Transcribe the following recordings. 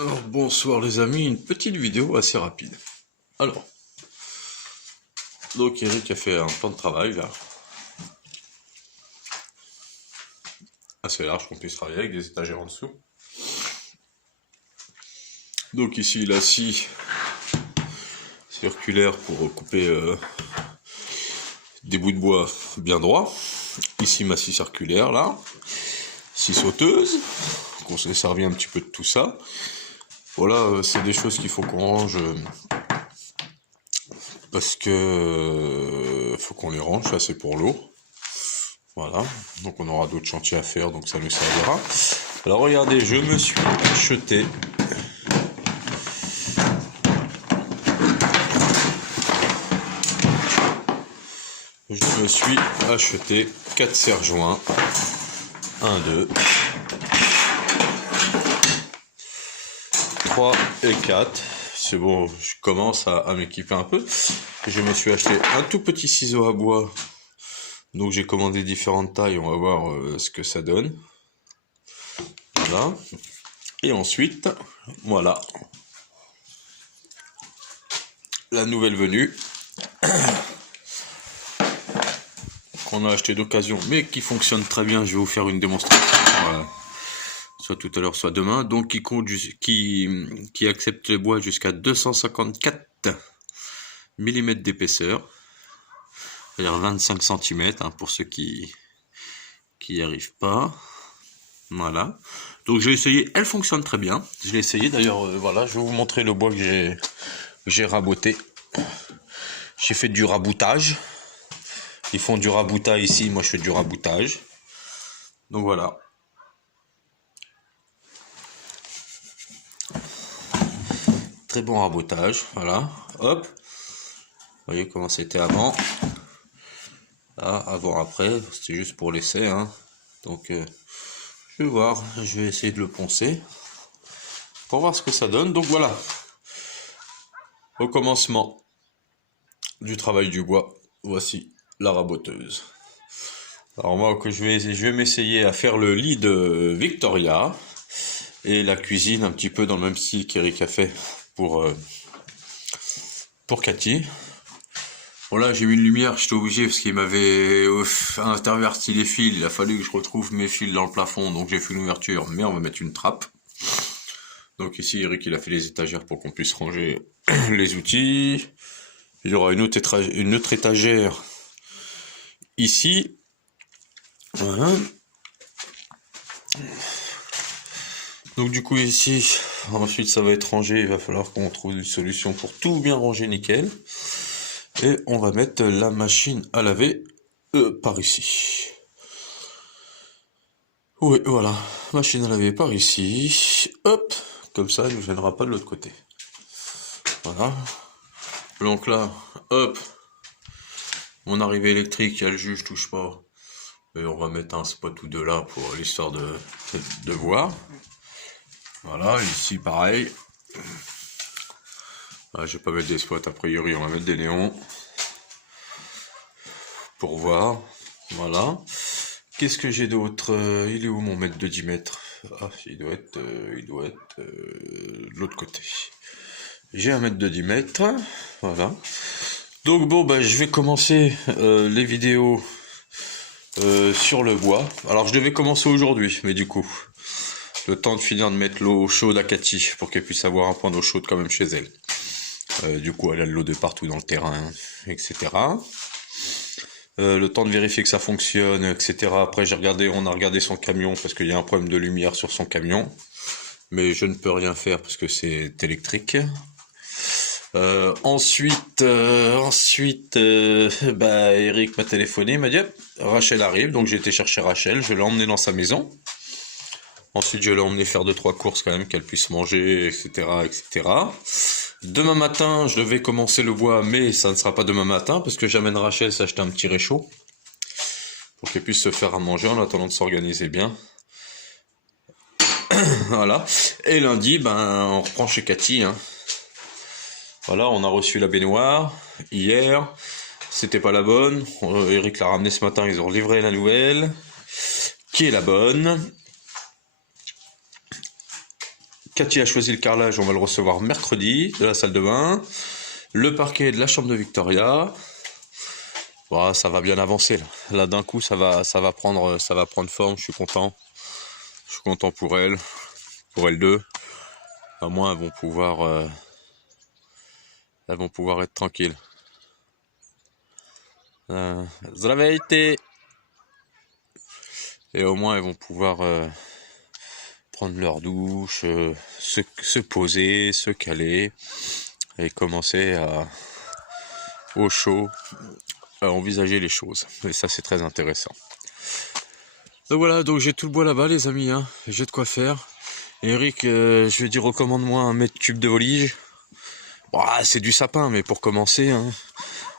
Alors, bonsoir les amis, une petite vidéo assez rapide. Alors, donc Eric a fait un plan de travail là, assez large qu'on puisse travailler avec des étagères en dessous. Donc ici il a scie circulaire pour couper des bouts de bois bien droits. Ici ma scie circulaire là, scie sauteuse, qu'on s'est servi un petit peu de tout ça. Voilà, c'est des choses qu'il faut qu'on range parce que faut qu'on les range, ça c'est pour l'eau. Voilà, donc on aura d'autres chantiers à faire, donc ça nous servira. Alors regardez, je me suis acheté Je 4 serre-joints. 1, 2, 3 et 4. C'est bon, je commence à m'équiper un peu. Je me suis acheté un tout petit ciseau à bois. Donc j'ai commandé différentes tailles, on va voir ce que ça donne. Voilà. Et ensuite, voilà. La nouvelle venue. Qu'on a acheté d'occasion, mais qui fonctionne très bien. Je vais vous faire une démonstration. Voilà. Soit tout à l'heure, soit demain. Donc qui accepte les bois jusqu'à 254 mm d'épaisseur. C'est-à-dire 25 cm hein, pour ceux qui n'y arrivent pas. Voilà. Donc j'ai essayé, elle fonctionne très bien. Je l'ai essayé d'ailleurs, voilà, je vais vous montrer le bois que j'ai raboté. J'ai fait du raboutage. Ils font du raboutage ici, moi je fais du raboutage. Donc voilà. Très bon rabotage, voilà. Hop. Vous voyez comment c'était avant. Là, avant, après, c'était juste pour l'essai. Hein. Donc je vais voir, je vais essayer de le poncer. Pour voir ce que ça donne. Donc voilà. Au commencement du travail du bois, voici la raboteuse. Alors moi que je vais m'essayer à faire le lit de Victoria et la cuisine un petit peu dans le même style qu'Eric a fait pour Cathy. Bon là j'ai mis une lumière, j'étais obligé parce qu'il m'avait interverti les fils, il a fallu que je retrouve mes fils dans le plafond, donc j'ai fait une ouverture, mais on va mettre une trappe. Donc ici Eric il a fait les étagères pour qu'on puisse ranger les outils. Il y aura une autre étagère ici. Voilà. Donc du coup ici, ensuite ça va être rangé, il va falloir qu'on trouve une solution pour tout bien ranger nickel. Et on va mettre la machine à laver par ici. Oui, voilà, machine à laver par ici. Hop, comme ça, elle ne gênera pas de l'autre côté. Voilà. Donc là, hop, mon arrivée électrique, il y a le jus, je touche pas. Et on va mettre un spot ou deux là pour l'histoire de voir. Voilà, ici pareil. Ah, je vais pas mettre des spots, a priori on va mettre des néons. Pour voir. Voilà. Qu'est-ce que j'ai d'autre? Il est où mon mètre de 10 mètres? Ah, il doit être de l'autre côté. J'ai un mètre de 10 mètres. Voilà. Donc bon, bah, je vais commencer les vidéos sur le bois. Alors je devais commencer aujourd'hui, mais du coup, le temps de finir de mettre l'eau chaude à Cathy pour qu'elle puisse avoir un point d'eau chaude quand même chez elle. Du coup, elle a de l'eau de partout dans le terrain, etc. Le temps de vérifier que ça fonctionne, etc. Après, on a regardé son camion parce qu'il y a un problème de lumière sur son camion. Mais je ne peux rien faire parce que c'est électrique. Ensuite, Eric m'a téléphoné, il m'a dit Rachel arrive, donc j'ai été chercher Rachel, je l'ai emmenée dans sa maison. Ensuite, je l'ai emmenée faire 2-3 courses quand même, qu'elle puisse manger, etc., etc. Demain matin, je devais commencer le bois, mais ça ne sera pas demain matin, parce que j'amène Rachel s'acheter un petit réchaud, pour qu'elle puisse se faire à manger en attendant de s'organiser bien. Voilà. Et lundi, on reprend chez Cathy. Hein. Voilà, on a reçu la baignoire hier. C'était pas la bonne. Eric l'a ramené ce matin, ils ont livré la nouvelle, qui est la bonne. Cathy a choisi le carrelage, on va le recevoir mercredi de la salle de bain. Le parquet de la chambre de Victoria. Voilà, ça va bien avancer là. Là d'un coup ça va prendre forme, je suis content. Je suis content pour elles deux. Au moins elles vont pouvoir être tranquilles. Zdravejte. Et au moins elles vont pouvoir prendre leur douche, se poser, se caler et commencer au chaud à envisager les choses. Et ça c'est très intéressant. Donc voilà, donc j'ai tout le bois là-bas les amis, hein. J'ai de quoi faire. Eric, je lui dis recommande-moi 1 mètre cube de volige. Bon, c'est du sapin, mais pour commencer, hein,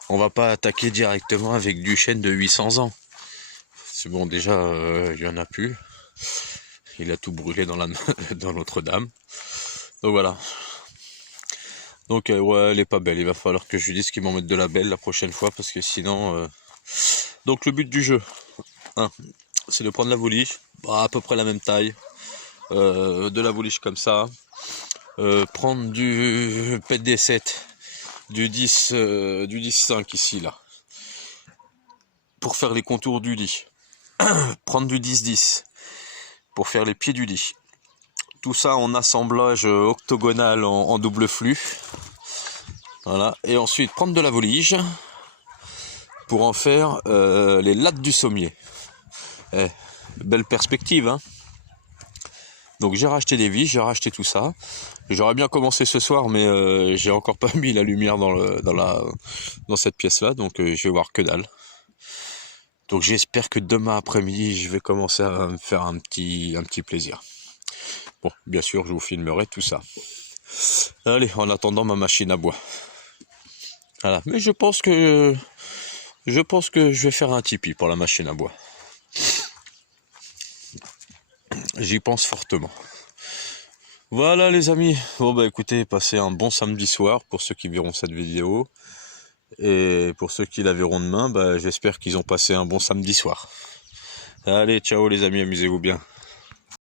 on va pas attaquer directement avec du chêne de 800 ans. C'est bon, déjà, il y en a plus. Il a tout brûlé dans Notre-Dame. Donc voilà. Donc ouais, elle est pas belle. Il va falloir que je lui dise qu'il m'en mette de la belle la prochaine fois, parce que sinon... Donc le but du jeu, hein, c'est de prendre la vouliche, à peu près la même taille, de la vouliche comme ça, prendre du PD7, du 10-5 ici là, pour faire les contours du lit, prendre du 10-10 pour faire les pieds du lit, tout ça en assemblage octogonal en double flux, voilà, et ensuite prendre de la voulige pour en faire les lattes du sommier. Belle perspective, hein. Donc j'ai racheté des vis, j'ai racheté tout ça. J'aurais bien commencé ce soir, mais j'ai encore pas mis la lumière dans cette pièce-là, donc je vais voir que dalle. Donc j'espère que demain après-midi, je vais commencer à me faire un petit plaisir. Bon, bien sûr, je vous filmerai tout ça. Allez, en attendant ma machine à bois. Voilà, mais je pense que je vais faire un Tipeee pour la machine à bois. J'y pense fortement. Voilà les amis. Bon bah écoutez, passez un bon samedi soir pour ceux qui verront cette vidéo. Et pour ceux qui la verront demain, bah, j'espère qu'ils ont passé un bon samedi soir. Allez, ciao les amis, amusez-vous bien.